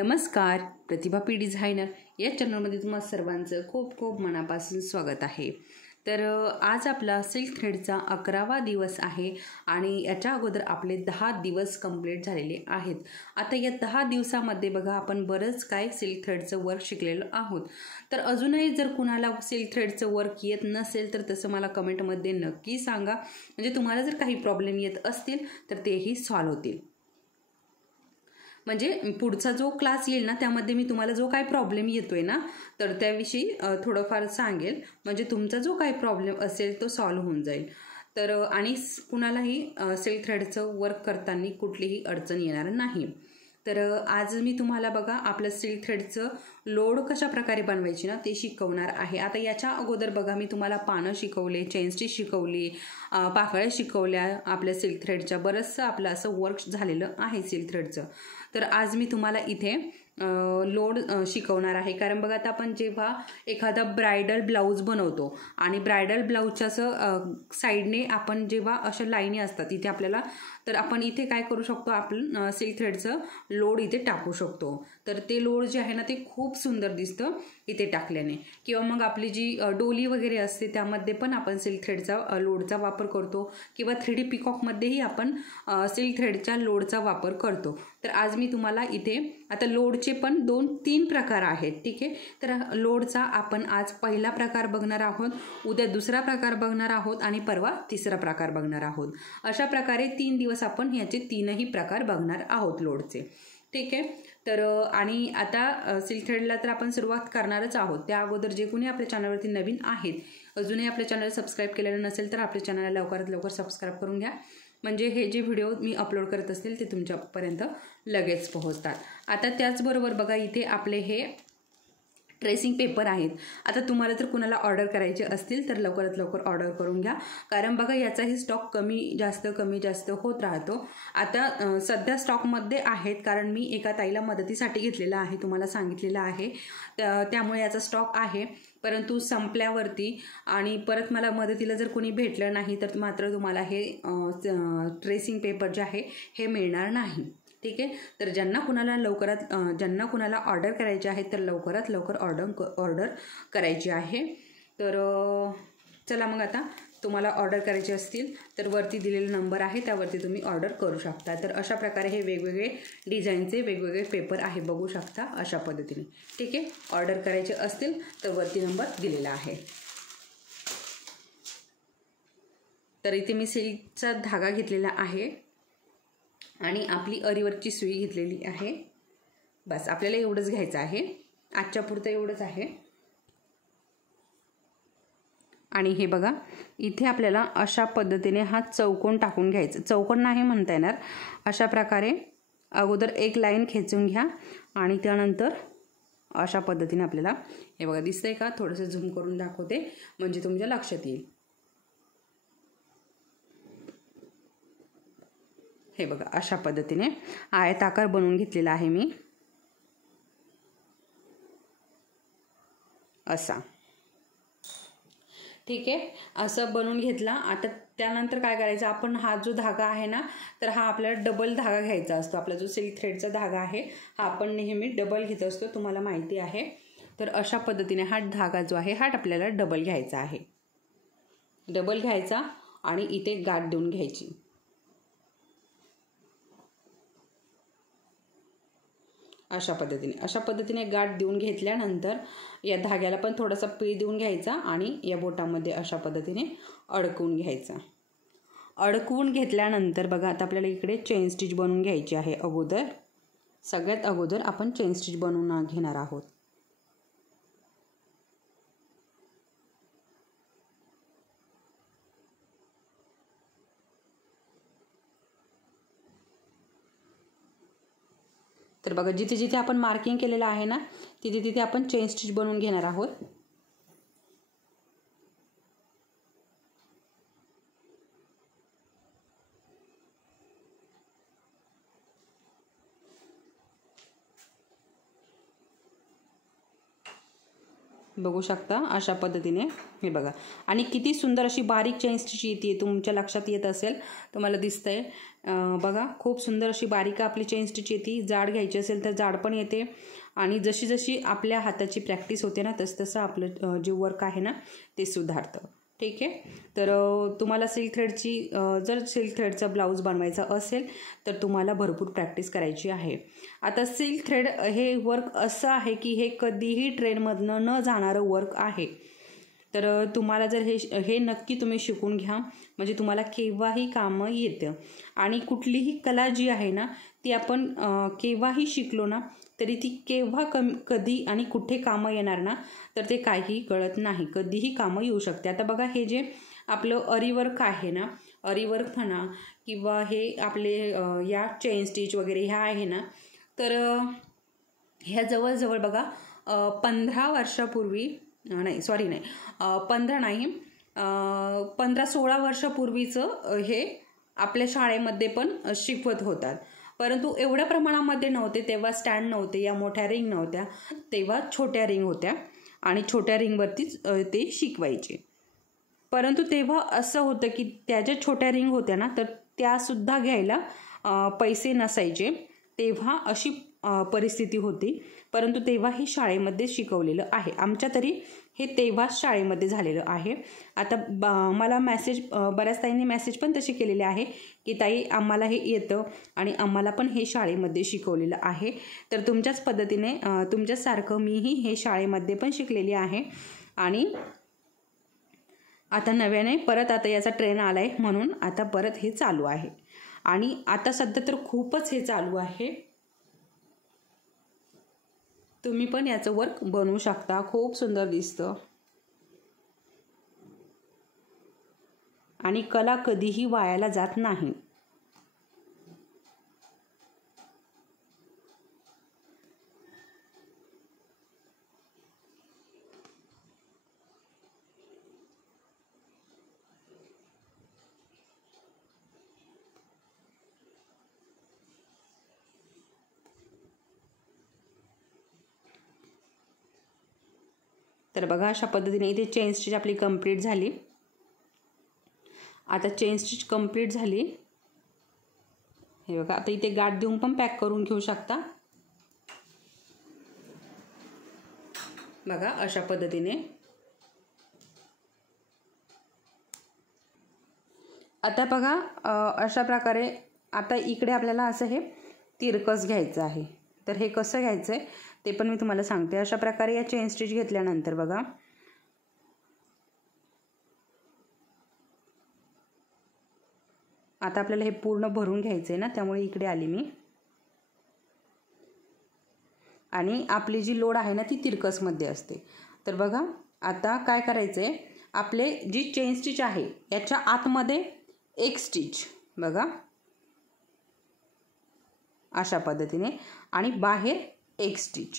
नमस्कार, प्रतिभा P designer या चॅनलमध्ये तुम्हा सर्वांचं खूप खूप मनापासून स्वागत आहे। तर आज आपला सिल्क थ्रेडचा 11वा दिवस आहे आणि याच्या अगोदर आपले 10 दिवस कंप्लीट झालेले आहेत। आता या 10 दिवसामध्ये बघा आपण बरंच काय सिल्क थ्रेडचं वर्क शिकलेलो आहोत। तर अजूनही जर कुणाला सिल्क थ्रेडचं वर्क येत नसेल तर तसं मला कमेंटमध्ये नक्की सांगा, म्हणजे तुम्हाला जर काही प्रॉब्लेम येत असतील तर तेही सॉल्व्ह होतील। म्हणजे पुढचा जो क्लास येईल ना त्यामध्ये मी तुम्हाला जो काय प्रॉब्लेम येतोय ना तर त्याविषयी थोडंफार सांगेल, म्हणजे तुमचा जो काय प्रॉब्लेम असेल तो सॉल्व्ह होऊन जाईल। तर आणि कुणालाही सिल्क थ्रेडचं वर्क करताना कुठलीही अडचण येणार नाही। तर आज मी तुम्हाला बघा आपलं सिल्क थ्रेडचं लोड कशा प्रकारे बनवायची ना ते शिकवणार आहे। आता याच्या अगोदर बघा मी तुम्हाला पानं शिकवले, चेन स्टिच शिकवली, पाकळ्या शिकवल्या आपल्या सिल्क थ्रेडच्या, बरंचसं आपलं असं वर्क झालेलं आहे सिल्क थ्रेडचं। तर आज मी तुम्हाला इथे लोड शिकवणार आहे, कारण बघा आता आपण जेव्हा एखादा ब्रायडल ब्लाऊज बनवतो आणि ब्रायडल ब्लाऊजच्या असं साईडने आपण जेव्हा अशा लाईनी असतात इथे आपल्याला, तर आपण इथे काय करू शकतो, आपण सिल्क थ्रेडचं लोड इथे टाकू शकतो। तर ते लोड जे आहे ना ते खूप सुंदर दिसतं इथे टाकल्याने, किंवा मग आपली जी डोली वगैरे असते त्यामध्ये पण आपण सिल्क थ्रेडचा लोडचा वापर करतो, किंवा 3D पिकॉकमध्येही आपण सिल्क थ्रेडच्या लोडचा वापर करतो। तर आज मी तुम्हाला इथे आता लोडचे पण 2-3 प्रकार आहेत, ठीक आहे। तर लोडचा आपण आज पहिला प्रकार बघणार आहोत, उद्या दुसरा प्रकार बघणार आहोत आणि परवा तिसरा प्रकार बघणार आहोत। अशा प्रकारे 3 दिवस आपण ह्याचे 3ही प्रकार बघणार आहोत लोडचे, ठीक आहे। तर आणि आता सिल्क थ्रेडला तर आपण सुरुवात करणारच आहोत। त्या अगोदर जे कोणी आपल्या चॅनलवरती नवीन आहेत, अजूनही आपल्या चॅनल सबस्क्राईब केलेलं नसेल तर आपल्या चॅनलला लवकरात लवकर सबस्क्राईब करून घ्या, म्हणजे हे जे व्हिडिओ मी अपलोड करत असतील ते तुमच्यापर्यंत लगेच पोहोचतात। आता त्याचबरोबर बघा इथे आपले हे ट्रेसिंग पेपर आहेत। आता तुम्हाला जर कुणाला ऑर्डर करायचे असतील तर लवकरात लवकर ऑर्डर करून घ्या, कारण बघा याचाही स्टॉक कमी जास्त होत राहतो। आता सध्या स्टॉकमध्ये आहेत, कारण मी एका ताईला मदतीसाठी घेतलेला आहे, तुम्हाला सांगितलेलं आहे, त्यामुळे याचा स्टॉक आहे। परंतु संपल्यावरती आणि परत मला मदतीला जर कोणी भेटलं नाही तर मात्र तुम्हाला हे ट्रेसिंग पेपर जे आहे हे मिळणार नाही, ठीक आहे। तर ज्यांना कुणाला ऑर्डर करायचे आहे तर लवकरात लवकर ऑर्डर करायची आहे। तर चला मग आता तुम्हाला ऑर्डर करायचे असतील तर वरती दिलेला नंबर आहे त्यावरती तुम्ही ऑर्डर करू शकता। तर अशा प्रकारे हे वेगवेगळे डिझाईनचे वेगवेगळे पेपर आहे, बघू शकता अशा पद्धतीने, ठीक आहे। ऑर्डर करायचे असतील तर वरती नंबर दिलेला आहे। तर इथे मी सिल्कचा धागा घेतलेला आहे आणि आपली अरीवर्कची सुई घेतलेली आहे। बस आपल्याला एवढंच घ्यायचं आहे, आजच्या पुरतं एवढंच आहे। आणि हे बघा इथे आपल्याला अशा पद्धतीने हा चौकोन टाकून घ्यायचा, चौकोन नाही म्हणता येणार, अशा प्रकारे अगोदर एक लाईन खेचून घ्या आणि त्यानंतर अशा पद्धतीने आपल्याला, हे बघा दिसतंय का, थोडंसं झूम करून दाखवते म्हणजे तुमच्या लक्षात येईल। हे बघा अशा पद्धतीने आयताकार बनवून घेतलेला आहे मी, असा, ठीक आहे। असं बनवून घेतला। आता त्यानंतर काय करायचं, आपण हा जो धागा आहे ना तर हा आपल्याला डबल धागा घ्यायचा असतो। आपला जो सिल्क थ्रेडचा धागा आहे हा आपण नेहमी डबल घेत असतो, तुम्हाला माहिती आहे। तर अशा पद्धतीने हा धागा जो आहे हा आपल्याला डबल घ्यायचा आहे, डबल घ्यायचा आणि इथे गाठ देऊन घ्यायची, अशा पद्धतीने गाठ देऊन घेतल्यानंतर या धाग्याला पण थोडासा पीळ देऊन घ्यायचा आणि या बोटामध्ये अशा पद्धतीने अडकवून घ्यायचा। अडकवून घेतल्यानंतर बघा आता आपल्याला इकडे चेन स्टिच बनवून घ्यायची आहे। सगळ्यात अगोदर आपण चेन स्टिच बनवून घेणार आहोत। तर बघा जिथे जिथे आपण मार्किंग केलेलं आहे ना तिथे तिथे आपण चेन स्टिच बनवून घेणार आहोत। बघू शकता अशा पद्धतीने हे बघा. आणि किती सुंदर अशी बारीक चेन स्टिच येते, तुमच्या लक्षात येत असेल, तुम्हाला दिसतंय बघा. खूप सुंदर अशी बारीक आपली चेन स्टिच येते. जाड घ्यायची असेल तर जाड पण येते. आणि जशी जशी आपल्या हाताची प्रॅक्टिस होते ना तसं आपलं जे वर्क आहे ना ते सुधारतं. ठीक आहे. तर तुम्हाला सिल्क थ्रेडची जर सिल्क थ्रेडचा ब्लाऊज बनवायचा असेल तर तुम्हाला भरपूर प्रॅक्टिस करायची आहे. आता सिल्क थ्रेड हे वर्क असं आहे की हे कधीही ट्रेनमधनं न जाणारं वर्क आहे. तर तुम्हाला जर हे नक्की तुम्ही शिकून घ्या, म्हणजे तुम्हाला केव्हाही कामं येतं. आणि कुठलीही कला जी आहे ना ती आपण केव्हाही शिकलो ना तरी ती केव्हा कधी आणि कुठे कामं येणार ना तर ते काहीही कळत नाही, कधीही कामं येऊ शकते. आता बघा हे जे आपलं अरीवर्क आहे ना, अरीवर्क म्हणा किंवा हे आपले या चेन स्टिच वगैरे ह्या आहे ना, तर ह्या जवळजवळ बघा 15 वर्षापूर्वी नाही, सॉरी नाही, 15 नाही, 15-16 वर्षापूर्वीचं हे आपल्या शाळेमध्ये पण शिकवत होतात. परंतु एवढ्या प्रमाणामध्ये नव्हते. तेव्हा स्टँड नव्हते, या मोठ्या रिंग नव्हत्या, तेव्हा छोट्या रिंग होत्या आणि छोट्या रिंगवरतीच ते शिकवायचे. परंतु तेव्हा असं होतं की त्या ज्या छोट्या रिंग होत्या ना तर त्यासुद्धा घ्यायला पैसे नसायचे. तेव्हा अशी परिस्थिती होती. परंतु तेव्हा हे शाळेमध्ये शिकवलेलं आहे. आमच्या तरी हे तेव्हाच शाळेमध्ये झालेलं आहे. आता मला मेसेज बऱ्याच ताईंनी मेसेज पण तसे केलेले आहे की ताई आम्हाला हे येतं आणि आम्हाला पण हे शाळेमध्ये शिकवलेलं आहे. तर तुमच्याच पद्धतीने तुमच्यासारखं मीही हे शाळेमध्ये पण शिकलेली आहे. आणि आता नव्याने परत आता याचा ट्रेंड आला आहे म्हणून आता परत हे चालू आहे. आणि आता सध्या तर खूपच हे चालू आहे. तुम्ही पण याचं वर्क बनवू शकता, खूप सुंदर दिसतं. आणि कला कधीही वायाला जात नाही. तर बघा अशा पद्धतीने इथे चेन स्टिच आपली कंप्लीट झाली. आता चेन स्टिच कंप्लीट झाली. हे बघा आता इथे गाठ देऊन पण पॅक करून घेऊ शकता. बघा अशा पद्धतीने. आता बघा अशा प्रकारे आता इकडे आपल्याला असं हे तिरकस घ्यायचं आहे. तर हे कसं घ्यायचं आहे ते पण मी तुम्हाला सांगते. अशा प्रकारे या चेन स्टिच घेतल्यानंतर बघा आता आपल्याला हे पूर्ण भरून घ्यायचं आहे ना, त्यामुळे इकडे आली मी. आणि आपली जी लोड आहे ना ती तिरकसमध्ये असते. तर बघा आता काय करायचं आहे, आपले जी चेन स्टिच आहे याच्या आतमध्ये एक स्टिच बघा अशा पद्धतीने आणि बाहेर एक स्टिच.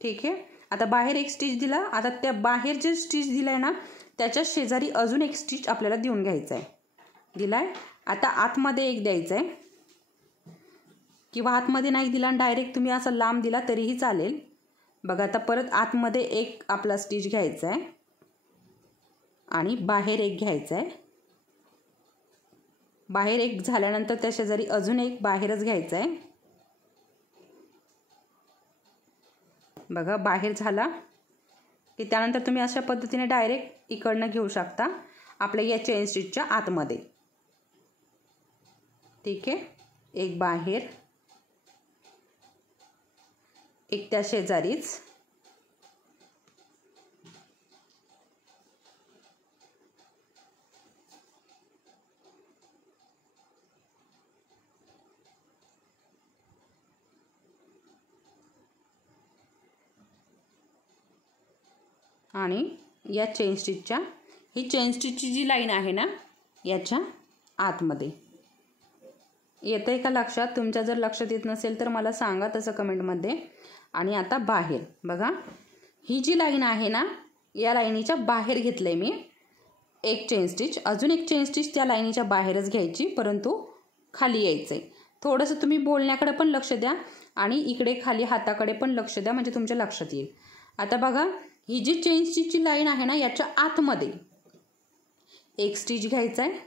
ठीक आहे. आता बाहेर एक स्टिच दिला. आता त्या बाहेर जे स्टिच दिलाय ना त्याच्या शेजारी अजून एक स्टिच आपल्याला देऊन घ्यायचा आहे. दिलाय. आता आतमध्ये एक द्यायचा आहे किंवा आतमध्ये नाही दिला आणि डायरेक्ट तुम्ही असं लांब दिला तरीही चालेल. बघा आता परत आतमध्ये एक आपला स्टिच घ्यायचा आहे आणि बाहेर एक घ्यायचा आहे. बाहेर एक झाल्यानंतर त्या शेजारी अजून एक बाहेरच घ्यायचा आहे. बघा बाहेर झाला की त्यानंतर तुम्ही अशा पद्धतीने डायरेक्ट इकडनं घेऊ शकता आपल्या या चेन स्टिचच्या आतमध्ये. ठीक आहे. एक बाहेर एक त्या शेजारीच. आणि या चेन स्टिचच्या ही चेन स्टिचची जी लाईन आहे ना याच्या आतमध्ये. येतंय का लक्षात? तुमच्या जर लक्षात येत नसेल तर मला सांगा तसं कमेंटमध्ये. आणि आता बाहेर बघा ही जी लाईन आहे ना या लाईनीच्या बाहेर घेतलंय मी एक चेन स्टिच. अजून एक चेन स्टिच त्या लाईनीच्या बाहेरच घ्यायची, परंतु खाली यायचंय. थोडंसं तुम्ही बोलण्याकडे पण लक्ष द्या आणि इकडे खाली हाताकडे पण लक्ष द्या, म्हणजे तुमच्या लक्षात येईल. आता बघा ही जी चेन स्टिचची लाईन आहे ना याच्या आतमध्ये एक स्टिच घ्यायचा आहे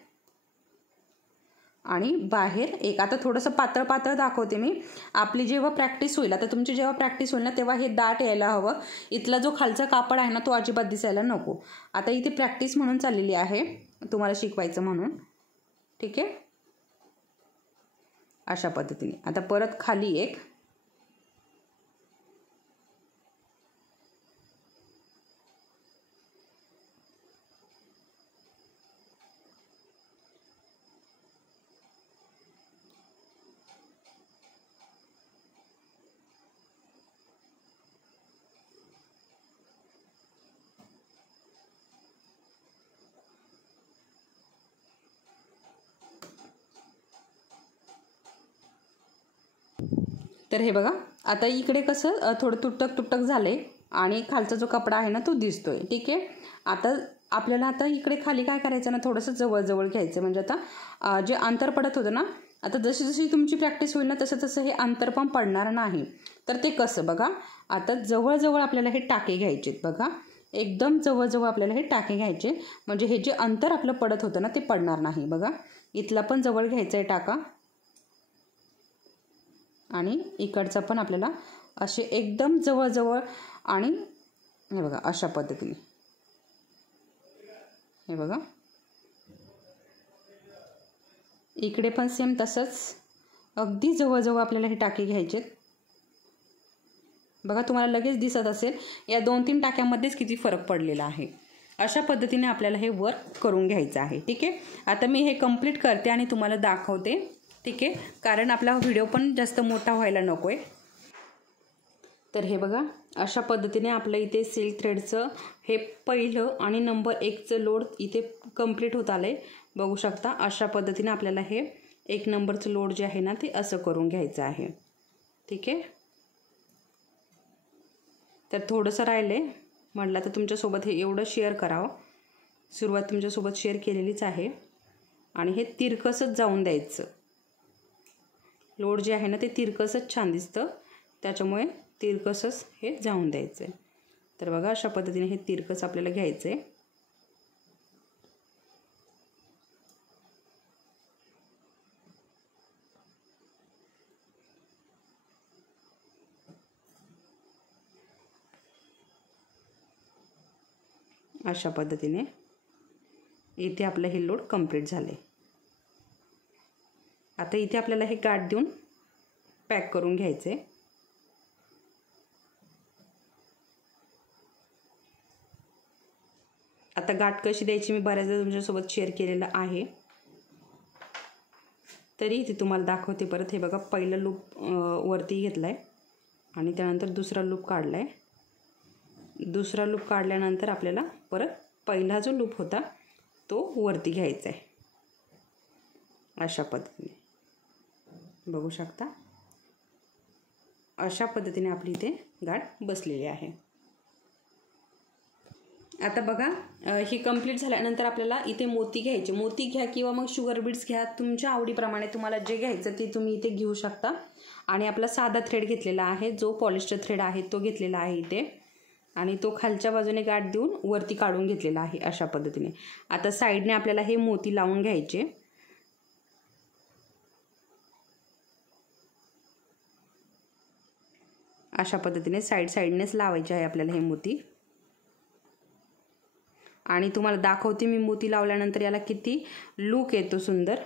आणि बाहेर एक. आता थोडंसं पातळ पातळ दाखवते मी. आपली जेव्हा प्रॅक्टिस होईल, आता तुमची जेव्हा प्रॅक्टिस होईल ना तेव्हा हे दाट यायला हवं. इथला जो खालचा कापड आहे ना तो अजिबात दिसायला नको. आता इथे प्रॅक्टिस म्हणून चाललेली आहे, तुम्हाला शिकवायचं म्हणून. ठीक आहे, अशा पद्धतीने. आता परत खाली एक. तर हे बघा आता इकडे कसं थोडं तुटक तुटक झालंय आणि खालचा जो कपडा आहे ना तो दिसतोय. ठीक आहे, आता आपल्याला आता इकडे खाली काय करायचं ना, थोडंसं जवळ घ्यायचं. म्हणजे आता जे अंतर पडत होतं ना, आता जशी जशी तुमची प्रॅक्टिस होईल ना तसं तसं हे अंतर पण पडणार नाही. तर ते कसं बघा, आता जवळ आपल्याला हे टाके घ्यायचेत. बघा एकदम जवळ आपल्याला हे टाके घ्यायचे, म्हणजे हे जे अंतर आपलं पडत होतं ना ते पडणार नाही. बघा इथला पण जवळ घ्यायचा आहे टाका आणि इकडचा पण आपल्याला असे एकदम जवळ आणि हे बघा अशा पद्धतीने. हे बघा इकडे पण सेम तसंच अगदी जवळ आपल्याला हे टाके घ्यायचेत. बघा तुम्हाला लगेच दिसत असेल या 2-3 टाक्यांमध्येच किती फरक पडलेला आहे. अशा पद्धतीने आपल्याला हे वर्क करून घ्यायचं आहे. ठीक आहे, आता मी हे कंप्लीट करते आणि तुम्हाला दाखवते. ठीक आहे, कारण आपला व्हिडिओ पण जास्त मोठा व्हायला नको आहे. तर हे बघा अशा पद्धतीने आपलं इथे सिल्क थ्रेडचं हे पहिलं आणि नंबर 1चं लोड इथे कंप्लीट होत आलं आहे. बघू शकता अशा पद्धतीने आपल्याला हे 1 नंबरचं लोड जे आहे ना ते असं करून घ्यायचं आहे. ठीक आहे, तर थोडंसं राहिलं आहे म्हटलं तर तुमच्यासोबत हे एवढं शेअर करावं. सुरुवात तुमच्यासोबत शेअर केलेलीच आहे आणि हे तिरकसच जाऊन द्यायचं. लोड जे आहे ना ते तिरकसच छान दिसतं, त्याच्यामुळे तिरकसच हे जाऊन द्यायचं आहे. तर बघा अशा पद्धतीने हे तिरकस आपल्याला घ्यायचं आहे. अशा पद्धतीने इथे आपलं हे लोड कंप्लीट झाले. आता इथे आपल्याला हे गाठ देऊन पॅक करून घ्यायचे. आता गाठ कशी द्यायची मी बऱ्याचदा तुमच्यासोबत शेअर केलेलं आहे, तरी इथे तुम्हाला दाखवते परत. हे बघा पहिला लूप वरती घेतलाय आणि त्यानंतर दुसरा लूप काढलाय. दुसरा लूप काढल्यानंतर आपल्याला परत पहिला जो लूप होता तो वरती घ्यायचा आहे. अशा पद्धतीने बघू शकता. अशा पद्धतीने आपली इथे गाठ बसलेली आहे. आता बघा ही कंप्लीट झाल्यानंतर आपल्याला इथे मोती घ्यायचे. मोती घ्या किंवा मग शुगर बीड्स घ्या, तुमच्या आवडीप्रमाणे तुम्हाला जे घ्यायचं ते तुम्ही इथे घेऊ शकता. आणि आपला साधा थ्रेड घेतलेला आहे, जो पॉलिस्टर थ्रेड आहे तो घेतलेला आहे इथे, आणि तो खालच्या बाजूने गाठ देऊन वरती काढून घेतलेला आहे अशा पद्धतीने. आता साईडने आपल्याला हे मोती लावून घ्यायचे. अशा पद्धतीने साईडनेच लावायचे आहे आपल्याला हे मोती. आणि तुम्हाला दाखवते मी मोती लावल्यानंतर याला किती लुक येतो सुंदर.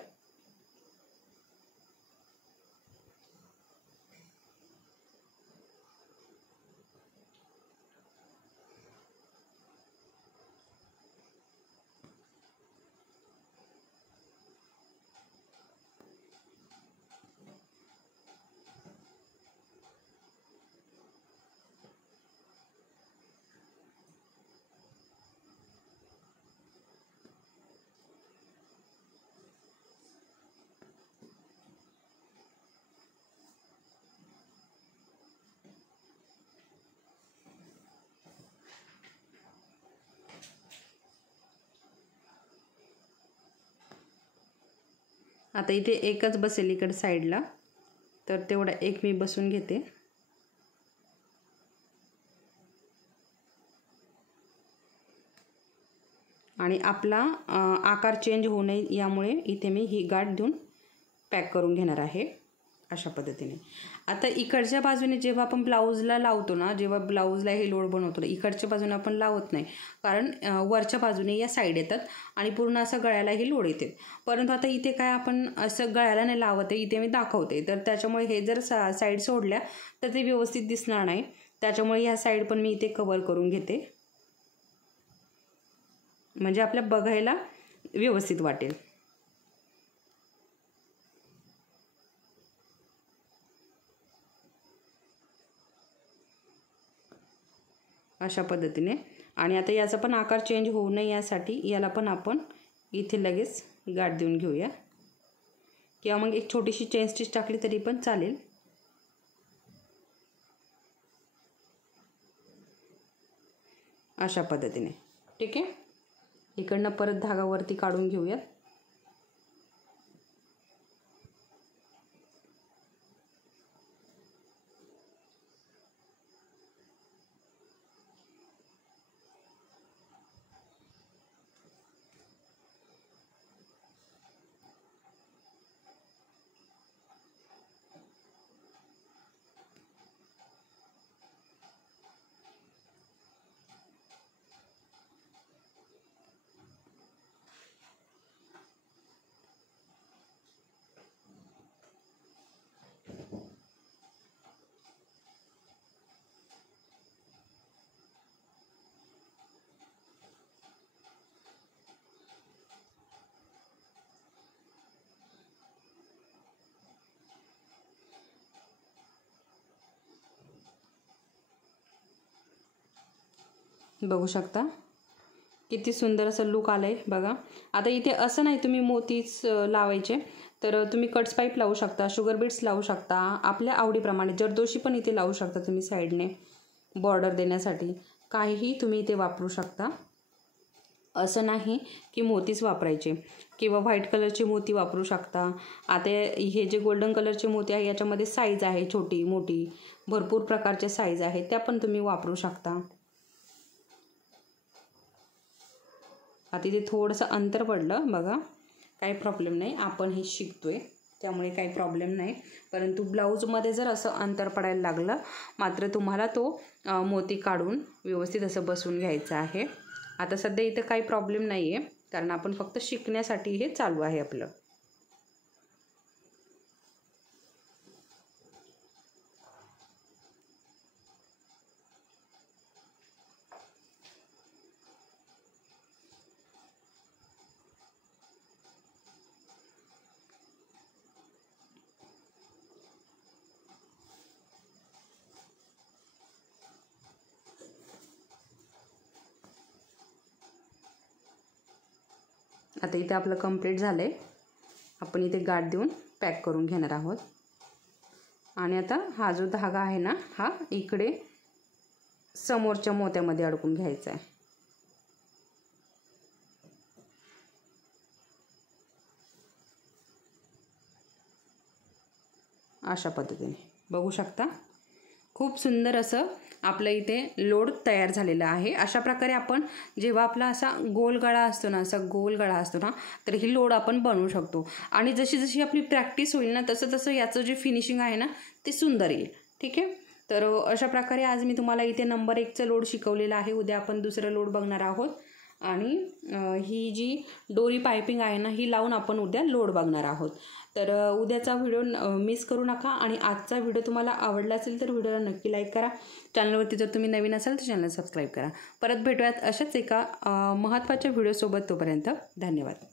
आता इथे एकच बसेल इकडे साईडला, तर तेवढा एक मी बसून घेते. आणि आपला आकार चेंज होऊ नये यामुळे इथे मी ही गाठ देऊन पॅक करून घेणार आहे अशा पद्धतीने. आता इकडच्या बाजूने जेव्हा आपण ब्लाऊजला लावतो ना, जेव्हा ब्लाऊजला हे लोड बनवतो ना, इकडच्या बाजूने आपण लावत नाही, कारण वरच्या बाजूने या साईड येतात आणि पूर्ण असं गळ्यालाही लोड येते. परंतु आता इथे काय आपण असं गळ्याला नाही लावत आहे, इथे मी दाखवते, तर त्याच्यामुळे हे जर साईड सोडल्या तर ते व्यवस्थित दिसणार नाही. त्याच्यामुळे ह्या साईड पण मी इथे कव्हर करून घेते, म्हणजे आपल्या बघायला व्यवस्थित वाटेल. अशा पद्धतीने. आणि आता याचा पण आकार चेंज होऊ नये यासाठी याला पण आपण इथे लगेच गाठ देऊन घेऊया, किंवा मग एक छोटीशी चेन स्टिच टाकली तरी पण चालेल. अशा पद्धतीने. ठीक आहे. इकडनं परत धागा वरती काढून घेऊयात. बघू शकता किती सुंदर असं लुक आलंय बघा. आता इथे असं नाही तुम्ही मोतीच लावायचे, तर तुम्ही कट्स पाईप लावू शकता, शुगर बीड्स लावू शकता, आपल्या आवडीप्रमाणे जरदोशी पण इथे लावू शकता तुम्ही साईडने बॉर्डर देण्यासाठी. काहीही तुम्ही इथे वापरू शकता. असं नाही की मोतीच वापरायचे, किंवा व्हाईट कलरचे मोती वापरू शकता. आता हे जे गोल्डन कलरचे मोती आहे याच्यामध्ये साईज आहे, छोटी मोठी भरपूर प्रकारचे साईज आहे, त्या पण तुम्ही वापरू शकता. आता इथे थोडंसं अंतर पडलं बघा, काही प्रॉब्लेम नाही, आपण हे शिकतोय त्यामुळे काही प्रॉब्लेम नाही. परंतु ब्लाऊजमध्ये जर असं अंतर पडायला लागलं मात्र तुम्हाला तो मोती काढून व्यवस्थित असं बसवून घ्यायचं आहे. आता सध्या इथं काही प्रॉब्लेम नाही आहे, कारण आपण फक्त शिकण्यासाठी हे चालू आहे आपलं. आता इथे आपलं कंप्लीट झालंय. आपण इथे गाठ देऊन पॅक करून घेणार आहोत. आणि आता हा जो धागा आहे ना, हा इकडे समोरच्या मोत्यामध्ये अडकून घ्यायचा आहे. अशा पद्धतीने बघू शकता. खूप सुंदर असं आपलं इथे लोड तयार झालेला आहे. अशा प्रकारे आपण जेव्हा आपला असा गोल गळा असतो ना, असा गोल गळा असतो ना, तर ही लोड आपण बनवू शकतो. आणि जशी जशी आपली प्रॅक्टिस होईल ना, तसं तसं याचं जे फिनिशिंग आहे ना ते सुंदर येईल. ठीक आहे. तर अशा प्रकारे आज मी तुम्हाला इथे नंबर 1चं लोड शिकवलेलं आहे. उद्या आपण दुसरं लोड बघणार आहोत. आणि ही जी डोरी पायपिंग आहे ना, ही लावून आपण उद्या लोड बघणार आहोत. तर उद्याचा व्हिडिओ मिस करू नका. आणि आजचा व्हिडिओ तुम्हाला आवडला असेल तर व्हिडिओला नक्की लाईक करा. चॅनलवरती जर तुम्ही नवीन असाल तर चॅनल सबस्क्राईब करा. परत भेटूयात अशाच एका महत्त्वाच्या व्हिडिओसोबत. तोपर्यंत धन्यवाद.